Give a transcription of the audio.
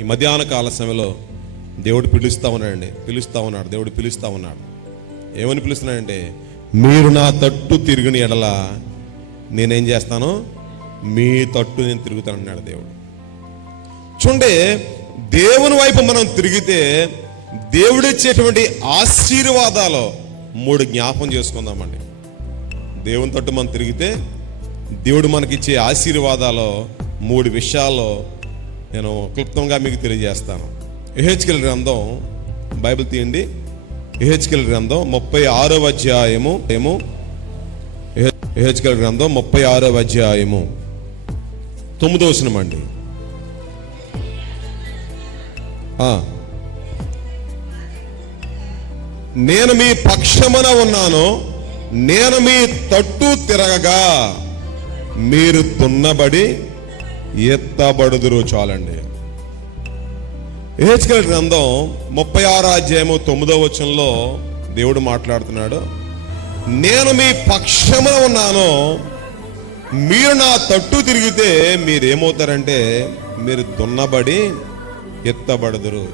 ఈ మధ్యాహ్న కాల సమయంలో దేవుడు పిలుస్తా ఉన్నాడండి. పిలుస్తా ఉన్నాడు. దేవుడు పిలుస్తా ఉన్నాడు. ఏమని పిలుస్తున్నాడంటే మీరు నా తట్టు తిరిగిన ఎడల నేనేం చేస్తాను? మీ తట్టు నేను తిరుగుతాను అన్నాడు దేవుడు. చూడండి దేవుని వైపు మనం తిరిగితే దేవుడిచ్చేటువంటి ఆశీర్వాదాలు మూడు జ్ఞాపం చేసుకుందామండి. దేవుని తట్టు మనం తిరిగితే దేవుడు మనకిచ్చే ఆశీర్వాదాలు మూడు విషయాల్లో నేను క్లుప్తంగా మీకు తెలియజేస్తాను. ఎహెచ్కెల్ గ్రంథం బైబిల్ తీయండి. ఎహెచ్కెల్ గ్రంథం ముప్పై ఆరో అధ్యాయము. ఏమో ఎహెచ్కెల్ గ్రంథం ముప్పై ఆరో అధ్యాయము. తొమ్మిదో వచనమండి అండి. నేను మీ పక్షమున ఉన్నాను నేను మీ తట్టు తిరగగా మీరు తున్నబడి ఎత్తబడుదురు చాలండి. ఏహెచ్కల్ గ్రంథం ముప్పై ఆరు అధ్యాయము తొమ్మిదో వచనంలో దేవుడు మాట్లాడుతున్నాడు నేను మీ పక్షమున ఉన్నాను మీరు నా తట్టు తిరిగితే మీరేమవుతారంటే మీరు దున్నబడి ఎత్తబడదురు.